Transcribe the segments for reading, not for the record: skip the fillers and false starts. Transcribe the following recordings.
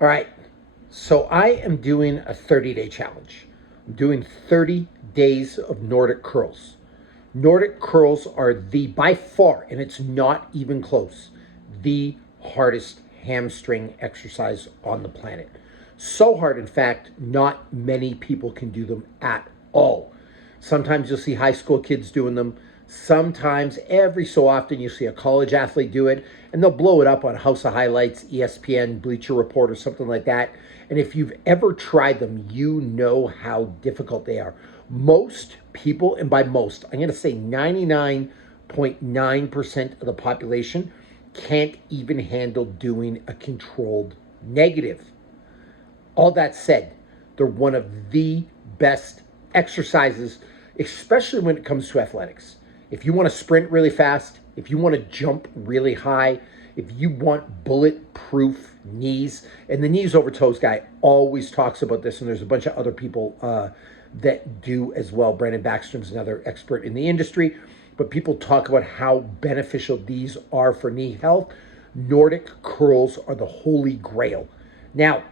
All right, so I am doing a 30-day challenge. I'm doing 30 days of Nordic curls. Nordic curls are by far, and it's not even close, the hardest hamstring exercise on the planet. So hard, in fact, not many people can do them at all. Sometimes you'll see high school kids doing them. Sometimes, every so often, you see a college athlete do it, and they'll blow it up on House of Highlights, ESPN, Bleacher Report, or something like that. And if you've ever tried them, you know how difficult they are. Most people, and by most, I'm going to say 99.9% of the population, can't even handle doing a controlled negative. All that said, they're one of the best exercises, especially when it comes to athletics. If you want to sprint really fast, if you want to jump really high, if you want bulletproof knees, and the knees over toes guy always talks about this, and there's a bunch of other people that do as well. Brandon Backstrom's another expert in the industry, but people talk about how beneficial these are for knee health. Nordic curls are the holy grail. Now,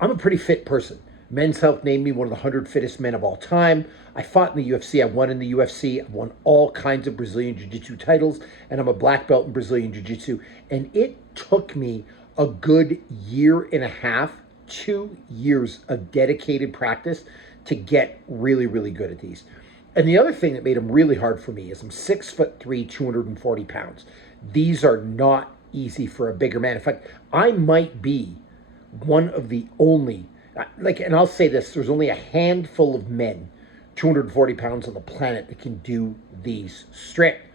I'm a pretty fit person. Men's Health named me one of the 100 fittest men of all time. I fought in the UFC. I won in the UFC. I've won all kinds of Brazilian Jiu-Jitsu titles, and I'm a black belt in Brazilian Jiu-Jitsu. And it took me a good year and a half, 2 years of dedicated practice to get really, really good at these. And the other thing that made them really hard for me is I'm 6'3", 240 pounds. These are not easy for a bigger man. In fact, I might be one of the only, and I'll say this, there's only a handful of men, 240 pounds on the planet, that can do these strict.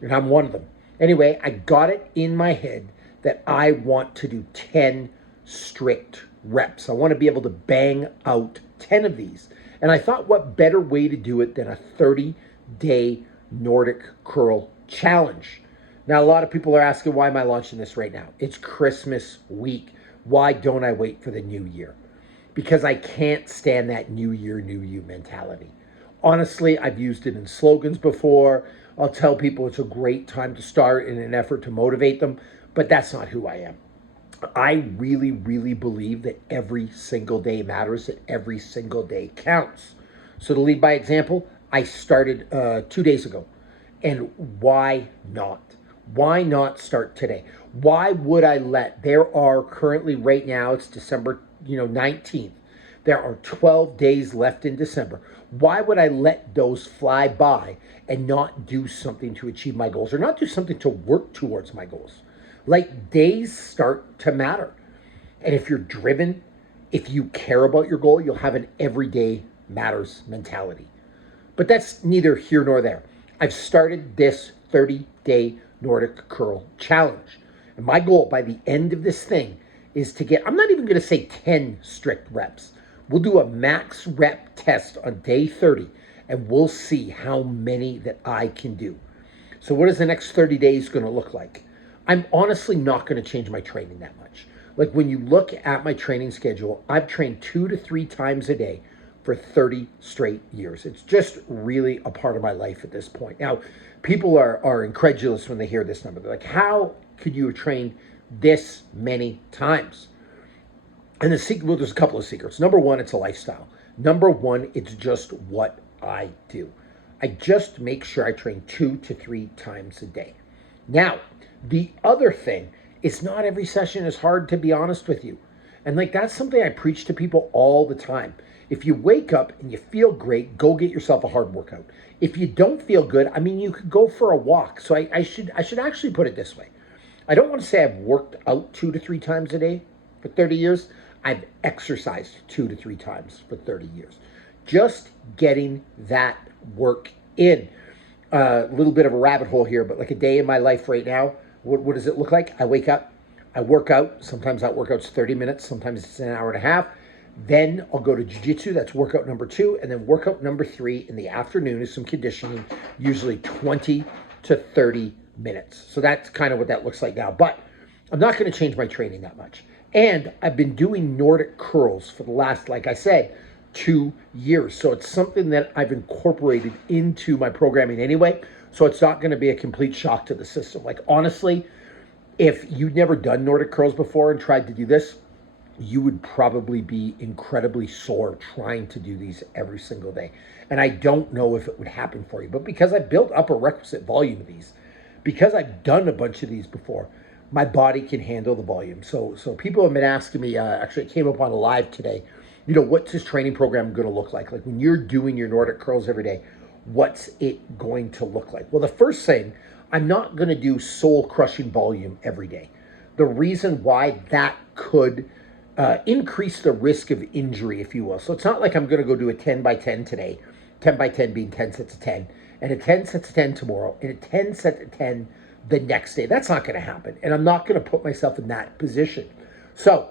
And I'm one of them. Anyway, I got it in my head that I want to do 10 strict reps. I want to be able to bang out 10 of these. And I thought, what better way to do it than a 30-day Nordic curl challenge? Now, a lot of people are asking, why am I launching this right now? It's Christmas week. Why don't I wait for the new year? Because I can't stand that new year, new you mentality. Honestly, I've used it in slogans before. I'll tell people it's a great time to start in an effort to motivate them, but that's not who I am. I really, really believe that every single day matters, that every single day counts. So to lead by example, I started 2 days ago. And why not? Why not start today? Why would I there are currently, right now, it's December 19th. There are 12 days left in December. Why would I let those fly by and not do something to achieve my goals, or not do something to work towards my goals? Like, days start to matter. And if you're driven, if you care about your goal, you'll have an everyday matters mentality. But that's neither here nor there. I've started this 30-day Nordic Curl Challenge. And my goal by the end of this thing is to get, I'm not even going to say 10 strict reps. We'll do a max rep test on day 30, and we'll see how many that I can do. So what is the next 30 days going to look like? I'm honestly not going to change my training that much. Like, when you look at my training schedule, I've trained 2 to 3 times a day for 30 straight years. It's just really a part of my life at this point. Now, people are incredulous when they hear this number. They're like, how could you have trained this many times? And there's a couple of secrets. Number one, it's a lifestyle. Number one, it's just what I do. I just make sure I train 2 to 3 times a day. Now, the other thing is, not every session is hard, to be honest with you. And that's something I preach to people all the time. If you wake up and you feel great, go get yourself a hard workout. If you don't feel good, you could go for a walk. So I should actually put it this way. I don't want to say I've worked out 2 to 3 times a day for 30 years. I've exercised 2 to 3 times for 30 years. Just getting that work in. A little bit of a rabbit hole here, but like a day in my life right now, what does it look like? I wake up, I work out. Sometimes that workout's 30 minutes. Sometimes it's an hour and a half. Then I'll go to jiu-jitsu. That's workout number 2. And then workout number 3 in the afternoon is some conditioning, usually 20 to 30 minutes. So that's kind of what that looks like now. But I'm not going to change my training that much. And I've been doing Nordic curls for the last, like I said, 2 years. So it's something that I've incorporated into my programming anyway. So it's not going to be a complete shock to the system. Like, honestly, if you've never done Nordic curls before and tried to do this, you would probably be incredibly sore trying to do these every single day. And I don't know if it would happen for you, but because I built up a requisite volume of these, because I've done a bunch of these before, my body can handle the volume. So people have been asking me, actually it came up on a live today, what's this training program going to look like? Like when you're doing your Nordic curls every day, what's it going to look like? Well, the first thing, I'm not going to do soul crushing volume every day. The reason why that could increase the risk of injury, if you will. So it's not like I'm going to go do a 10 by 10 today, 10 by 10 being 10 sets of 10, and a 10 sets of 10 tomorrow, and a 10 set of 10 the next day. That's not going to happen. And I'm not going to put myself in that position. So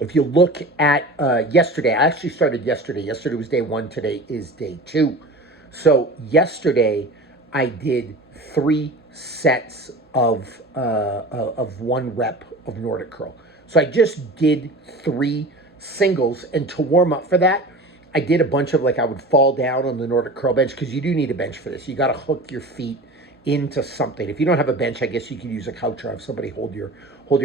if you look at yesterday, I actually started yesterday. Yesterday was day 1. Today is day 2. So yesterday I did 3 sets of 1 rep of Nordic curl. So I just did 3 singles, and to warm up for that, I did a bunch of, like, I would fall down on the Nordic curl bench, because you do need a bench for this. You got to hook your feet into something. If you don't have a bench, I guess you could use a couch or have somebody hold your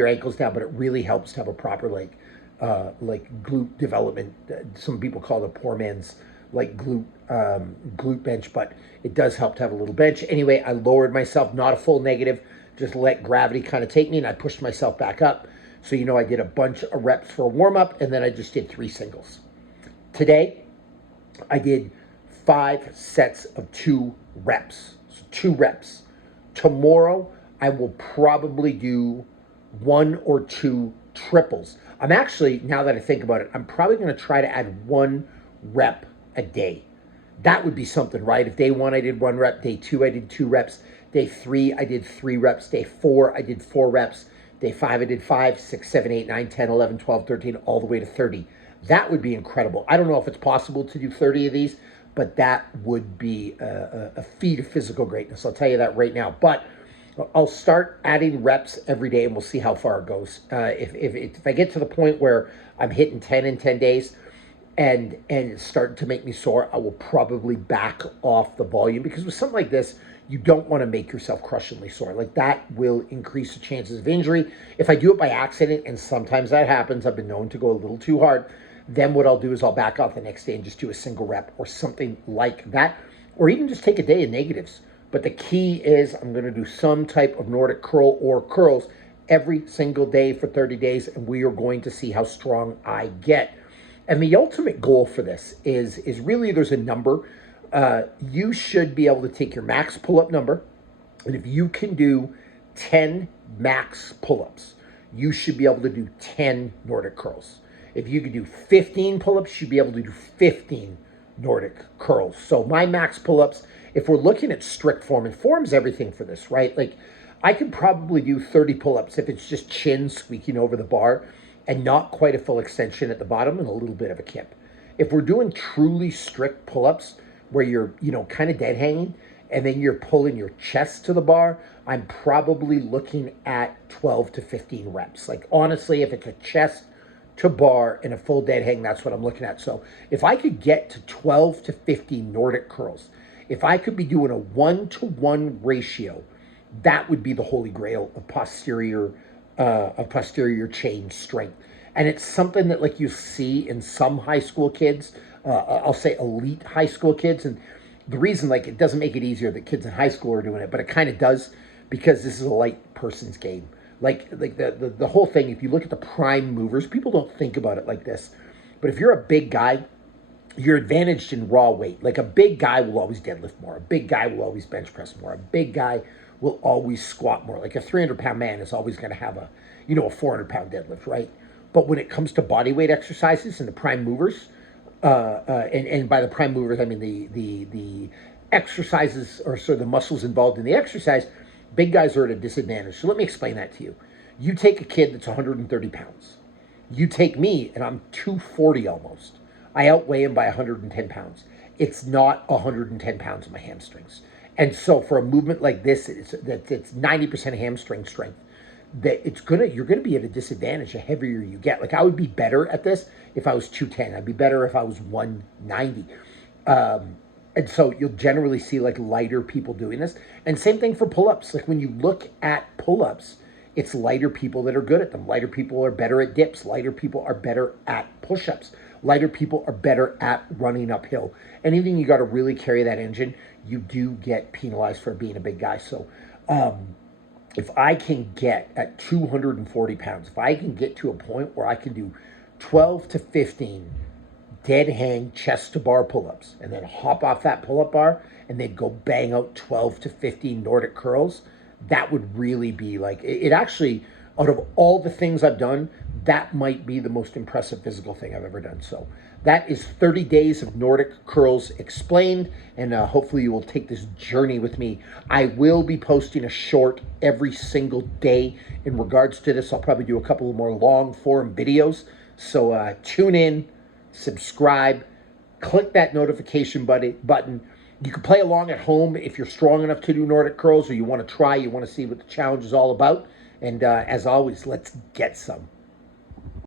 ankles down, but it really helps to have a proper like glute development. Some people call it poor man's like glute bench, but it does help to have a little bench. Anyway, I lowered myself, not a full negative, just let gravity kind of take me, and I pushed myself back up. So, I did a bunch of reps for a warm-up, and then I just did 3 singles. Today, I did 5 sets of 2 reps. So 2 reps. Tomorrow, I will probably do 1 or 2 triples. I'm actually, now that I think about it, I'm probably going to try to add 1 rep a day. That would be something, right? If day 1 I did 1 rep, day 2 I did 2 reps, day 3 I did 3 reps, day 4 I did 4 reps, day 5 I did 5, 6, 7, 8, 9, 10, 11, 12, 13, all the way to 30. That would be incredible. I don't know if it's possible to do 30 of these, but that would be a feat of physical greatness. I'll tell you that right now. But I'll start adding reps every day, and we'll see how far it goes. If I get to the point where I'm hitting 10 in 10 days, and it's starting to make me sore, I will probably back off the volume, because with something like this, you don't want to make yourself crushingly sore. Like, that will increase the chances of injury. If I do it by accident, and sometimes that happens, I've been known to go a little too hard, then what I'll do is I'll back off the next day and just do a single rep or something like that, or even just take a day of negatives. But the key is I'm going to do some type of Nordic curl or curls every single day for 30 days, and we are going to see how strong I get. And the ultimate goal for this is really, there's a number. You should be able to take your max pull-up number, and if you can do 10 max pull-ups, you should be able to do 10 Nordic curls. If you could do 15 pull-ups, you should be able to do 15 Nordic curls. So my max pull-ups, if we're looking at strict form, and form's everything for this, right? Like, I could probably do 30 pull-ups if it's just chin squeaking over the bar and not quite a full extension at the bottom and a little bit of a kip. If we're doing truly strict pull-ups where you're, kind of dead hanging, and then you're pulling your chest to the bar, I'm probably looking at 12 to 15 reps. Like, honestly, if it's a chest to bar and a full dead hang, that's what I'm looking at. So if I could get to 12 to 15 Nordic curls, if I could be doing a 1-to-1 ratio, that would be the holy grail of posterior chain strength. And it's something that, like, you see in some high school kids, I'll say elite high school kids. And the reason, like, it doesn't make it easier that kids in high school are doing it, but it kind of does, because this is a light person's game. Like the whole thing, if you look at the prime movers, people don't think about it like this, but if you're a big guy, you're advantaged in raw weight. Like, a big guy will always deadlift more. A big guy will always bench press more. A big guy will always squat more. Like, a 300-pound man is always going to have a 400-pound deadlift, right? But when it comes to body weight exercises and the prime movers, and by the prime movers, I mean the exercises, or sort of the muscles involved in the exercise, big guys are at a disadvantage. So let me explain that to you. You take a kid that's 130 pounds. You take me, and I'm 240 almost. I outweigh him by 110 pounds. It's not 110 pounds of my hamstrings. And so for a movement like this, it's 90% hamstring strength. You're gonna be at a disadvantage the heavier you get. Like, I would be better at this if I was 210. I'd be better if I was 190. And so you'll generally see, like, lighter people doing this. And same thing for pull-ups. Like, when you look at pull-ups, It's lighter people that are good at them. Lighter people are better at dips. Lighter people are better at push-ups. Lighter people are better at running uphill. Anything you got to really carry that engine, you do get penalized for being a big guy. So if I can get at 240 pounds, if I can get to a point where I can do 12 to 15 dead hang chest to bar pull-ups and then hop off that pull-up bar and then go bang out 12 to 15 Nordic curls, that would really be like, it actually, out of all the things I've done, that might be the most impressive physical thing I've ever done. So that is 30 days of Nordic curls explained, and hopefully you will take this journey with me. I will be posting a short every single day in regards to this. I'll probably do a couple of more long form videos. So tune in, subscribe, click that notification button. You can play along at home if you're strong enough to do Nordic curls, or you want to try, you want to see what the challenge is all about. And as always, let's get some.